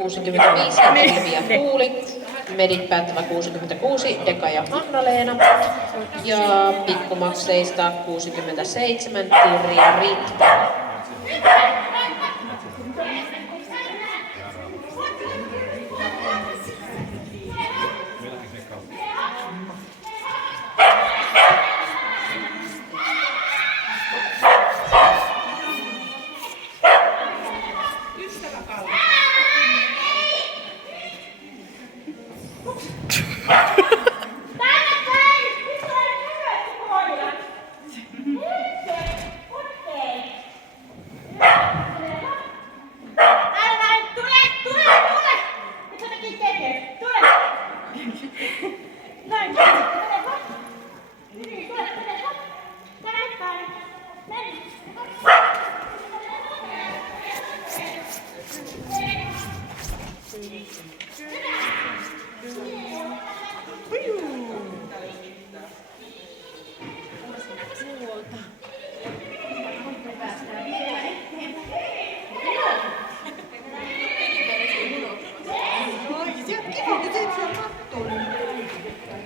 65 Elvi ja Tuuli, medit päättävä 66 Deka ja Anna-Leena ja pikkumakseista 67 Tirja Ritta.